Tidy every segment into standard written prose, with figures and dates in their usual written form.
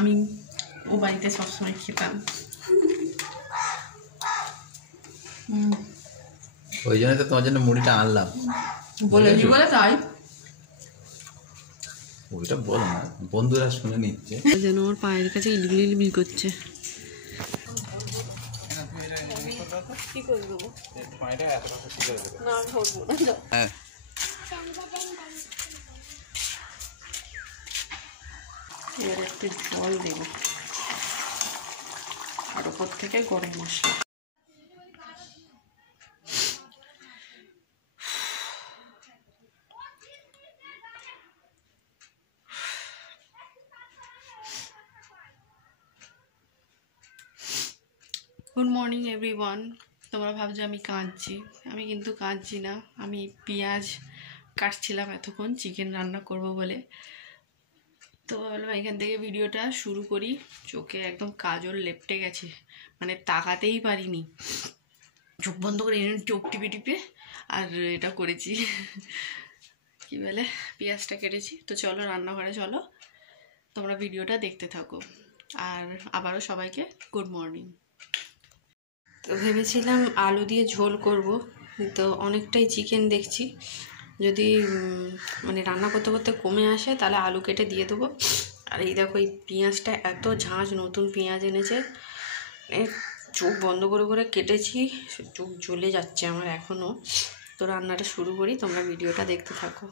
আমি ও বাড়িতে সবসময় খেতাম। ওই জন্য তো তোমার জন্য মুড়িটা আনলাম। বলেছি বলে তাই ওইটা বল না, বন্ধুরা শুনে নিচ্ছে। যেন ওর পায়ের কাছে ইলবিল ইলবিল করছে। কি করে দেবো? না ধরবো না। হ্যাঁ, এবার একটু জল দেবো আর ওপর থেকে গরম মশলা। Good morning everyone. তোমরা ভাবছো আমি কাঁদছি, আমি কিন্তু কাঁদছি না। আমি পেঁয়াজ কাটছিলাম এতক্ষণ চিকেন রান্না করব বলে। তো ভাবলাম এখান থেকে ভিডিওটা শুরু করি। চোখে একদম কাজল লেপটে গেছে, মানে তাকাতেই পারিনি। চোখ বন্ধ করে চোখ টিপে টিপে আর এটা করেছি কি বলে, পেঁয়াজটা কেটেছি। তো চলো রান্নাঘরে চলো, তোমরা ভিডিওটা দেখতে থাকো। আর আবারও সবাইকে গুড মর্নিং। তো ভেবেছিলাম আলু দিয়ে ঝোল করব, তো অনেকটাই চিকেন দেখছি। যদি মানে রান্না করতে করতে কমে আসে তাহলে আলু কেটে দিয়ে দেবো। আর এই দেখো এই পেঁয়াজটা এত ঝাঁঝ, নতুন পেঁয়াজ এনেছে, চোখ বন্ধ করে করে কেটেছি, চোখ জ্বলে যাচ্ছে আমার এখনও। তো রান্নাটা শুরু করি, তোমরা ভিডিওটা দেখতে থাকো।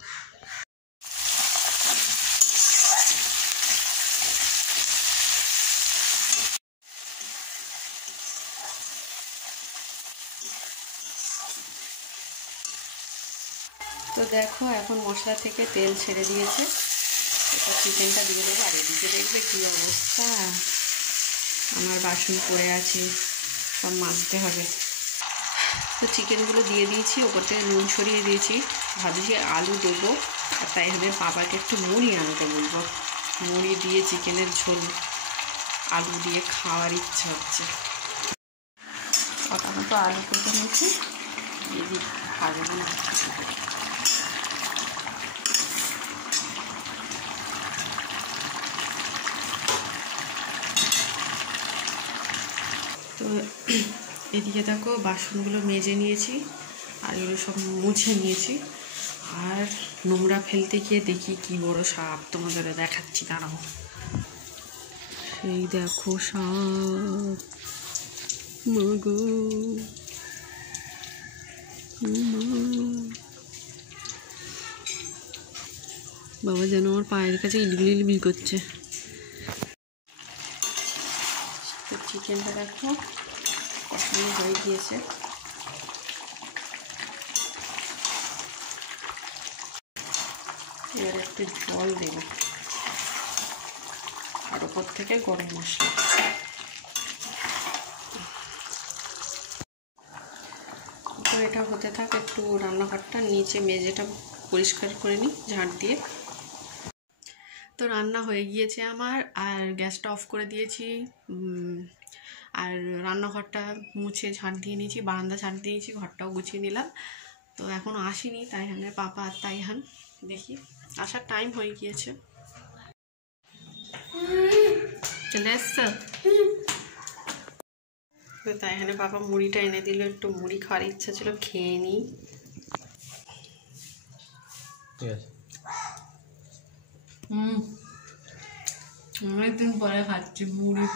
তো দেখো এখন মশলা থেকে তেল ছেড়ে দিয়েছে, এটা চিকেনটা দিয়ে দেবো। আর এদিকে দেখবে কী অবস্থা, আমার বাসন পড়ে আছে, সব মাজতে হবে। তো চিকেনগুলো দিয়ে দিয়েছি, ওপর থেকে নুন ছড়িয়ে দিয়েছি। ভাবছি আলু দেবো, আর তাই এখানে বাবাকে একটু মুড়ি আনতে বলবো। মুড়ি দিয়ে চিকেনের ঝোল আলু দিয়ে খাওয়ার ইচ্ছা হচ্ছে। কটা মতো আলু কেটে নিয়েছি, দিয়ে দিই ভাজবো না। তো এদিকে দেখো বাসনগুলো মেজে নিয়েছি আর এগুলো সব মুছে নিয়েছি। আর নোংরা ফেলতে গিয়ে দেখি কি বড় সাপ, তোমাদের দেখাচ্ছি, দাঁড়াও। এই দেখো সাপ, মাগো বাবা, যেন আমার পায়ের কাছে ইলবিল ইলবিল করছে। তো চিকেনটা দেখো কষানো হয়ে গিয়েছে। এবার একটু জল দেবো আর ওপর থেকে গরম মশলা। তো এটা হতে থাক, একটু রান্নাঘরটা নিচে মেঝেটা পরিষ্কার করে নিই ঝাঁট দিয়ে। তো রান্না হয়ে গিয়েছে আমার, আর গ্যাসটা অফ করে দিয়েছি। আর রান্নাঘরটা মুছে ঝাঁট দিয়ে নিয়েছি, বারান্দা ঝাঁট দিয়েছি, ঘরটাও গুছিয়ে নিলাম। তো এখনও আসিনি তাইহানের পাপা আর তাইহান, দেখি আসার টাইম হয়ে গিয়েছে। চলে এসছো? তো তাইহানের পাপা মুড়িটা এনে দিল, একটু মুড়ি খাওয়ার ইচ্ছা ছিল, খেয়ে নিই। ঠিক আছে। অনেকদিন পরে খাচ্ছি মুড়ি।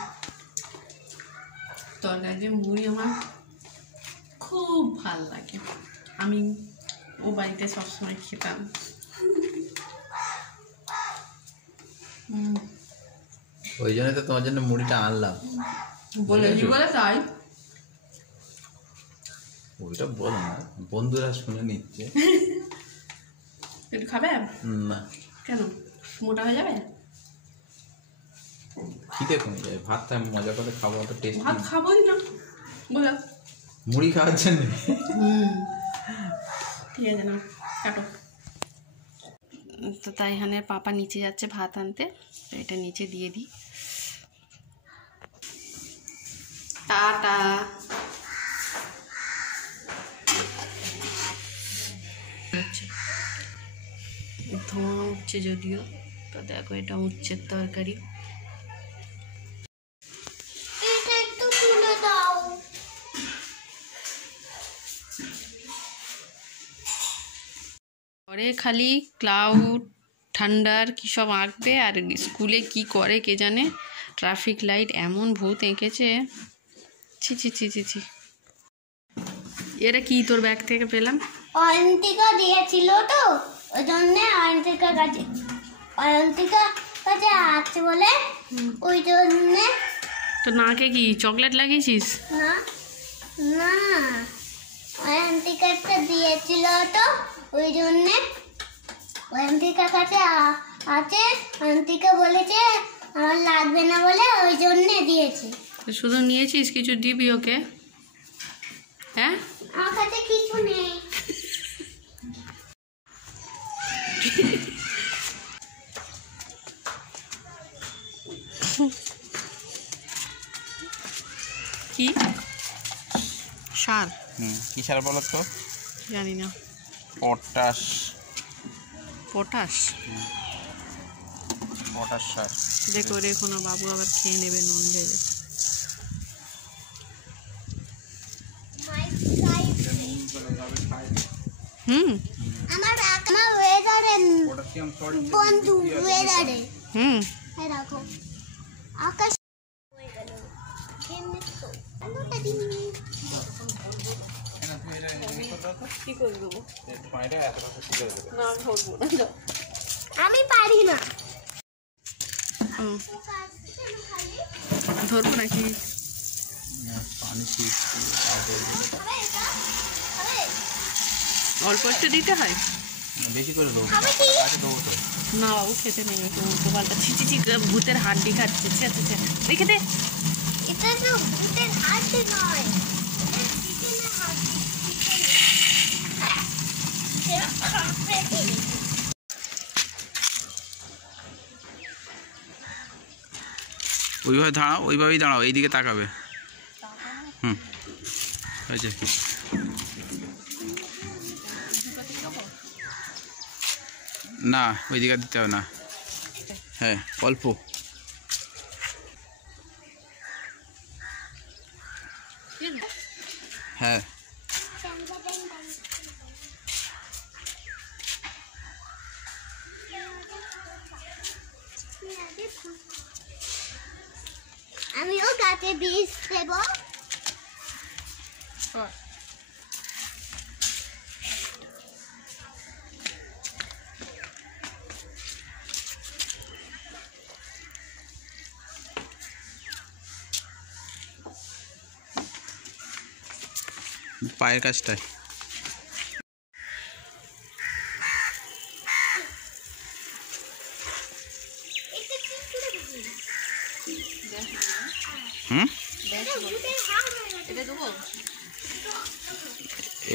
তরকারি যে মুড়ি আমার খুব ভাল লাগে, আমি ও বাড়িতে সবসময় খেতাম। ওই জন্য তো তোমার জন্য মুড়িটা আনলাম। বলেছি বলে তাই ওইটা বল না, বন্ধুরা শুনে নিচ্ছে। একটু খাবে না। কেন, মোটা হয়ে যাবে? খিদে কমে যায়, ভাতটা আমি মজা করে খাবো, অত টেস্ট। ভাত খাবোই না বলে মুড়ি খাওয়ার জন্য। ঠিক আছে না, কাটো। তো তাইহানের পাপা নিচে যাচ্ছে ভাত আনতে, তো এটা নিচে দিয়ে দিই। টাটা। ধোঁয়া উঠছে যদিও, তো দেখো এটা উচ্ছের তরকারি। পরে খালি ক্লাউড ঠান্ডার কী সব আঁকবে, আর স্কুলে কি করে কে জানে। ট্রাফিক লাইট এমন ভূত এঁকেছে, ছি ছি ছি ছি ছি। এটা কি তোর ব্যাগ থেকে পেলাম? অয়ন্তিকা দিয়েছিল তো, ওই জন্য অয়ন্তিকার কাছে আছে বলে ওই জন্য। তো নাকে কি চকলেট লাগিয়েছিস? না না, অয়ন্তিকাটা দিয়েছিল তো ওই জন্য। অয়ন্তিকার কাছে আছে, অয়ন্তিকা বলেছে আমার লাগবে না বলে ওই জন্য দিয়েছে। শুধু নিয়েছিস, কিছু দিবি ওকে? হ্যাঁ, আমার কাছে কিছু নেই। কি সার? কি সার বলো তো? জানি না। পটাশ। পটাশ? পটাশ সার। দেখো রে, কোনো বাবু আবার খেয়ে নেবে নুন দেবে। হুম আমার ওয়েদারে বন্ধু ওয়েদারে হুম রাখো আকাশ কি করে দেবো? না, ধরবো না। আমি পারি না। ধরবো নাকি? অল্প একটু দিতে হয়, বেশি করে দেবো। না বাবু খেতে নেই, একটু উল্টো পাল্টা। ছিচি ছি, ভূতের হাড্ডি খাচ্ছে। রেখে দে। এটা তো ভূতের হাড্ডি নয়, এটা চিকেনের হাড্ডি। ওইভাবে দাঁড়াও, ওইভাবেই দাঁড়াও, এইদিকে তাকাবে। হুম, হয়েছে। না, ওইদিকে দিতে হবে না। হ্যাঁ, অল্প। হ্যাঁ, আমিও গাছে বীজ দেবো। পায়ের কাজটায়। হুম,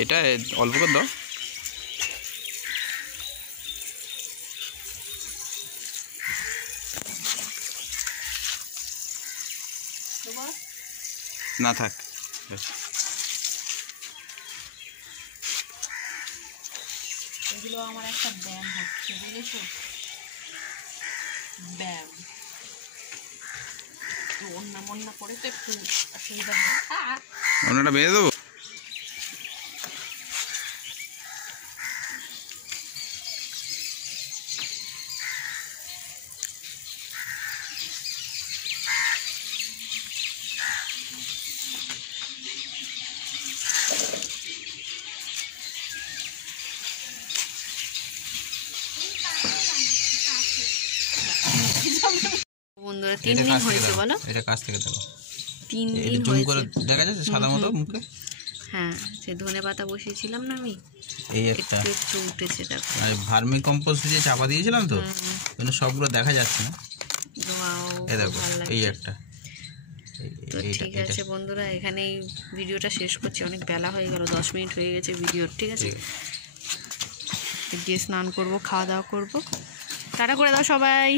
এটা অল্প করে দাও। না থাক, এগুলো আমার একটা ব্যায়াম হচ্ছে, বুঝেছো? ব্যায়াম অন্য করে তো একটু অসুবিধা হয়। অন্যটা বেঁধে দেবো। বন্ধুরা 3 দিন হয়েছে, বলো? এটা কাছ থেকে দেখো, 3 এটা দিন জুম হয়েছে। করে দেখা যাচ্ছে সাদা মতো মুখে। হ্যাঁ, সে ধনে পাতা বসিয়েছিলাম না আমি, এই একটু একটা একটু উঠেছে। দেখো, আর ভার্মি কম্পোস্ট দিয়ে চাপা দিয়েছিলাম তো, মানে সবগুলো দেখা যাচ্ছে না। এই দেখো, এই একটা। তো ঠিক আছে বন্ধুরা, এখানেই ভিডিওটা শেষ করছি। অনেক বেলা হয়ে গেল, 10 মিনিট হয়ে গেছে ভিডিওর। ঠিক আছে, গিয়ে স্নান করবো, খাওয়া দাওয়া করবো। টাটা করে দাও সবাই।